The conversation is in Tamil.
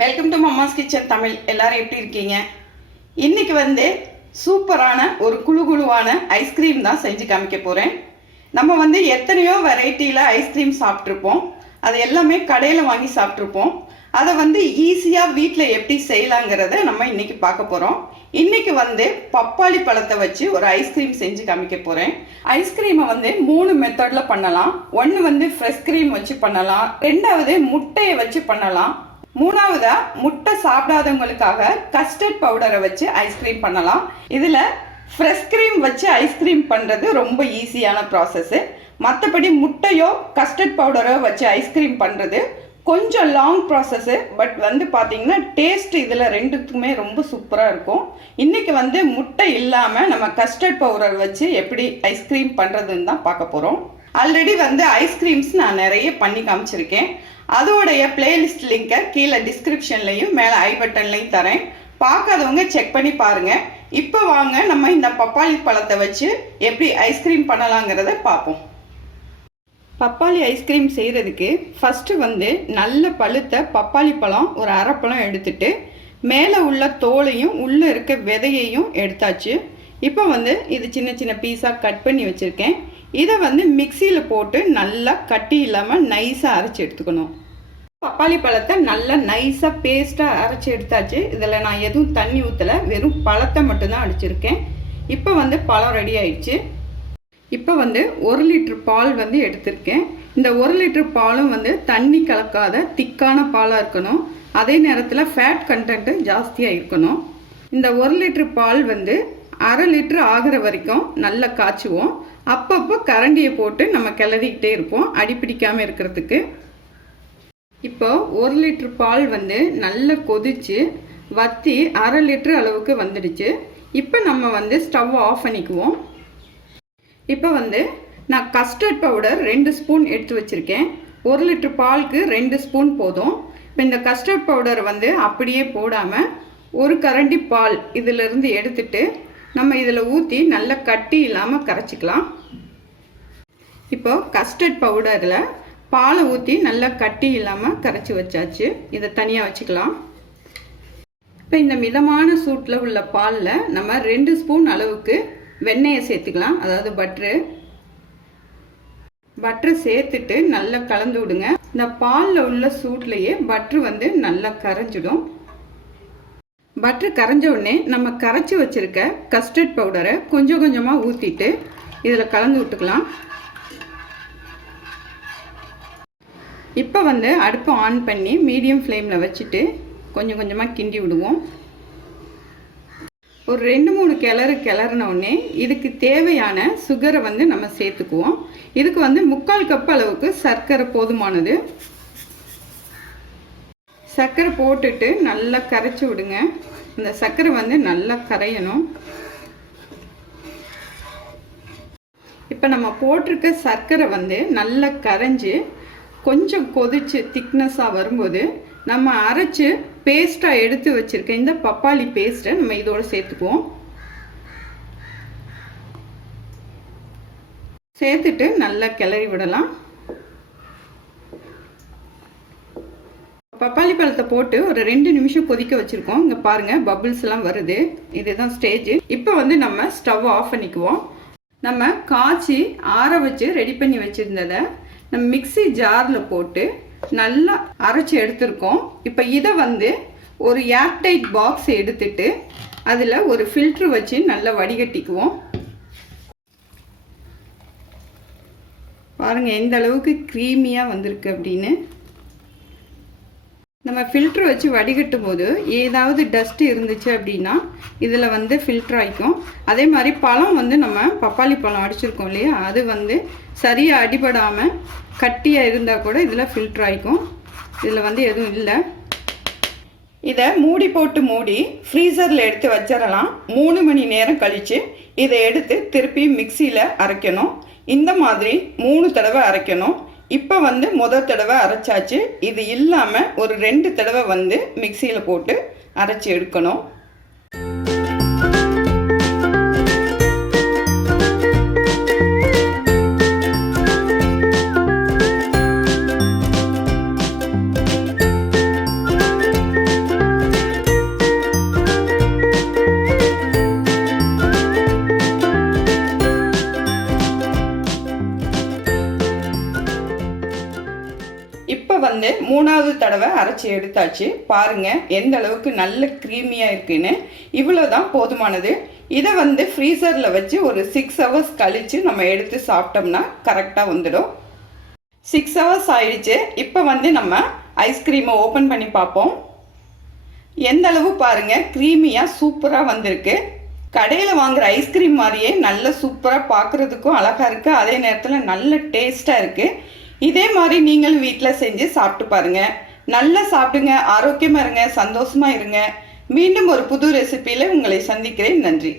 Welcome to Mamma's kitchen Tamil. எல்லாரும் எப்படி இருக்கீங்க? இன்னைக்கு சூப்பரான ஒரு குழுகுழுவான ஐஸ்கிரீம் தான் செஞ்சு காமிக்க போகிறேன். நம்ம எத்தனையோ வெரைட்டியில் ஐஸ்கிரீம் சாப்பிட்ருப்போம். அது எல்லாமே கடையில் வாங்கி சாப்பிட்ருப்போம். அதை ஈஸியாக வீட்டில் எப்படி செய்யலாங்கிறத நம்ம இன்னைக்கு பார்க்க போகிறோம். இன்னைக்கு பப்பாளி பழத்தை வச்சு ஒரு ஐஸ்கிரீம் செஞ்சு காமிக்க போகிறேன். ஐஸ்கிரீமை 3 மெத்தடில் பண்ணலாம். ஒன்று ஃப்ரெஷ் க்ரீம் வச்சு பண்ணலாம், ரெண்டாவது முட்டையை வச்சு பண்ணலாம், மூணாவதா முட்டை சாப்பிடாதவங்களுக்காக கஸ்டர்ட் பவுடரை வச்சு ஐஸ்கிரீம் பண்ணலாம். இதில் ஃப்ரெஷ் க்ரீம் வச்சு ஐஸ்கிரீம் பண்ணுறது ரொம்ப ஈஸியான ப்ராசஸ்ஸு. மற்றபடி முட்டையோ கஸ்டர்ட் பவுடரோ வச்சு ஐஸ்கிரீம் பண்ணுறது கொஞ்சம் லாங் ப்ராசஸ்ஸு. பட் பார்த்தீங்கன்னா டேஸ்ட் இதில் ரெண்டுத்துக்குமே ரொம்ப சூப்பராக இருக்கும். இன்றைக்கி முட்டை இல்லாமல் நம்ம கஸ்டர்ட் பவுடர் வச்சு எப்படி ஐஸ்கிரீம் பண்ணுறதுன்னு தான் பார்க்க போகிறோம். ஆல்ரெடி ஐஸ்கிரீம்ஸ் நான் நிறைய பண்ணி காமிச்சிருக்கேன். அதோடைய பிளேலிஸ்ட் லிங்கை கீழே டிஸ்கிரிப்ஷன்லையும் மேலே ஐ பட்டன்லையும் தரேன். பார்க்காதவங்க செக் பண்ணி பாருங்கள். இப்போ வாங்க நம்ம இந்த பப்பாளி பழத்தை வச்சு எப்படி ஐஸ்கிரீம் பண்ணலாங்கிறத பார்ப்போம். பப்பாளி ஐஸ்கிரீம் செய்கிறதுக்கு ஃபஸ்ட்டு நல்ல பழுத்த பப்பாளி பழம் ஒரு அரைப்பழம் எடுத்துட்டு மேலே உள்ள தோலையும் உள்ளே இருக்க விதையையும் எடுத்தாச்சு. இப்போ இது சின்ன சின்ன பீஸாக கட் பண்ணி வச்சுருக்கேன். இதை மிக்சியில் போட்டு நல்லா கட்டி இல்லாமல் நைஸாக அரைச்சி எடுத்துக்கணும். பப்பாளி பழத்தை நல்லா நைஸாக பேஸ்ட்டாக அரைச்சி எடுத்தாச்சு. இதில் நான் எதுவும் தண்ணி ஊற்றலை, வெறும் பழத்தை மட்டும்தான் அடிச்சிருக்கேன். இப்போ பழம் ரெடி ஆயிடுச்சு. இப்போ 1 லிட்டர் பால் எடுத்திருக்கேன். இந்த 1 லிட்டர் பாலும் தண்ணி கலக்காத திக்கான பாலாக இருக்கணும். அதே நேரத்தில் ஃபேட் கண்டென்ட்டு ஜாஸ்தியாக இருக்கணும். இந்த 1 லிட்டர் பால் 1/2 லிட்டர் ஆகிற வரைக்கும் நல்லா காய்ச்சுவோம். அப்பப்போ கரண்டியை போட்டு நம்ம கிளறிக்கிட்டே இருப்போம், அடிப்பிடிக்காமல் இருக்கிறதுக்கு. இப்போ 1 லிட்டர் பால் நல்லா கொதிச்சு வற்றி 1/2 லிட்டர் அளவுக்கு வந்துடுச்சு. இப்போ நம்ம ஸ்டவ் ஆஃப் பண்ணிக்குவோம். இப்போ நான் கஸ்டர்ட் பவுடர் 2 ஸ்பூன் எடுத்து வச்சுருக்கேன். 1 லிட்டர் பாலுக்கு 2 ஸ்பூன் போதும். இப்போ இந்த கஸ்டர்ட் பவுடர் அப்படியே போடாமல் ஒரு கரண்டி பால் இதிலிருந்து எடுத்துட்டு நம்ம இதில் ஊற்றி நல்லா கட்டி இல்லாமல் கரைச்சிக்கலாம். இப்போ கஸ்டர்ட் பவுடரில் பாலை ஊற்றி நல்லா கட்டி இல்லாமல் கரைச்சி வச்சாச்சு. இதை தனியாக வச்சுக்கலாம். இப்போ இந்த மிதமான சூட்டில் உள்ள பாலில் நம்ம 2 ஸ்பூன் அளவுக்கு வெண்ணெயை சேர்த்துக்கலாம், அதாவது பட்ரு சேர்த்துட்டு நல்லா கலந்து விடுங்க. இந்த பாலில் உள்ள சூட்லேயே பட்ரு நல்லா கரைஞ்சிடும். பட்ரு கரைஞ்ச உடனே நம்ம கரைச்சி வச்சுருக்க கஸ்டர்ட் பவுடரை கொஞ்சம் கொஞ்சமாக ஊற்றிட்டு இதில் கலந்து விட்டுக்கலாம். இப்போ அடுப்பை ஆன் பண்ணி மீடியம் ஃப்ளேமில் வச்சுட்டு கொஞ்சம் கொஞ்சமாக கிண்டி விடுவோம். ஒரு 2-3 கிளறின உடனே இதுக்கு தேவையான சுகரை நம்ம சேர்த்துக்குவோம். இதுக்கு 3/4 கப் அளவுக்கு சர்க்கரை போதுமானது. சர்க்கரை போட்டுட்டு நல்லா கரைச்சி விடுங்க. இந்த சர்க்கரை நல்லா கரையணும். இப்போ நம்ம போட்டிருக்க சர்க்கரை நல்லா கரைஞ்சி கொஞ்சம் கொதிச்சு திக்னஸாக வரும்போது நம்ம அரைச்சி பேஸ்ட்டாக எடுத்து வச்சுருக்க இந்த பப்பாளி பேஸ்ட்டை நம்ம இதோடு சேர்த்துக்குவோம். சேர்த்துட்டு நல்லா கிளறி விடலாம். பப்பாளி பழத்தை போட்டு ஒரு 2 நிமிஷம் கொதிக்க வச்சுருக்கோம். இங்கே பாருங்கள், பபிள்ஸ்லாம் வருது. இதுதான் ஸ்டேஜ். இப்போ நம்ம ஸ்டவ் ஆஃப் பண்ணிக்குவோம். நம்ம காய்ச்சி ஆற வச்சு ரெடி பண்ணி வச்சுருந்ததை நம்ம மிக்ஸி ஜாரில் போட்டு நல்லா அரைச்சி எடுத்துருக்கோம். இப்போ இதை ஒரு ஏர்டைட் பாக்ஸ் எடுத்துட்டு அதில் ஒரு ஃபில்ட்ரு வச்சு நல்லா வடிகட்டிக்குவோம். பாருங்கள் எந்த அளவுக்கு க்ரீமியாக வந்திருக்கு அப்படின்னு. நம்ம ஃபில்ட்ரு வச்சு வடிகட்டும் போது ஏதாவது டஸ்ட்டு இருந்துச்சு அப்படின்னா இதில் ஃபில்ட்ரு ஆகிக்கும். அதே மாதிரி பழம் நம்ம பப்பாளி பழம் அடிச்சிருக்கோம் இல்லையா, அது சரியாக அடிபடாமல் கட்டியாக இருந்தால் கூட இதில் ஃபில்ட்ரு ஆகிக்கும். இதில் எதுவும் இல்லை. இதை மூடி போட்டு மூடி ஃப்ரீசரில் எடுத்து வச்சிடலாம். 3 மணி நேரம் கழித்து இதை எடுத்து திருப்பி மிக்சியில் அரைக்கணும். இந்த மாதிரி 3 தடவை அரைக்கணும். இப்போ முதல் தடவை அரைச்சாச்சு. இது இல்லாமல் ஒரு 2 தடவை மிக்சியில் போட்டு அரைச்சி எடுக்கணும். தடவை அரைச்சி எடுத்தாச்சு. பாருங்கள் எந்த அளவுக்கு நல்ல க்ரீமியாக இருக்குன்னு. இவ்வளோ தான் போதுமானது. இதை வந்து ஃப்ரீசரில் வச்சு ஒரு 6 ஹவர்ஸ் கழித்து நம்ம எடுத்து சாப்பிட்டோம்னா கரெக்டாக வந்துடும். 6 ஹவர்ஸ் ஆயிடுச்சு. இப்போ வந்து நம்ம ஐஸ்கிரீமை ஓப்பன் பண்ணி பார்ப்போம். எந்த அளவு பாருங்கள் க்ரீமியாக சூப்பராக வந்திருக்கு. கடையில் வாங்குகிற ஐஸ்கிரீம் மாதிரியே நல்ல சூப்பராக பார்க்குறதுக்கும் அழகாக இருக்குது. அதே நேரத்தில் நல்ல டேஸ்ட்டாக இருக்குது. இதே மாதிரி நீங்களும் வீட்டில் செஞ்சு சாப்பிட்டு பாருங்கள். நல்லா சாப்பிடுங்க, ஆரோக்கியமாக இருங்க, சந்தோஷமாக இருங்க. மீண்டும் ஒரு புது ரெசிபியில் உங்களை சந்திக்கிறேன். நன்றி.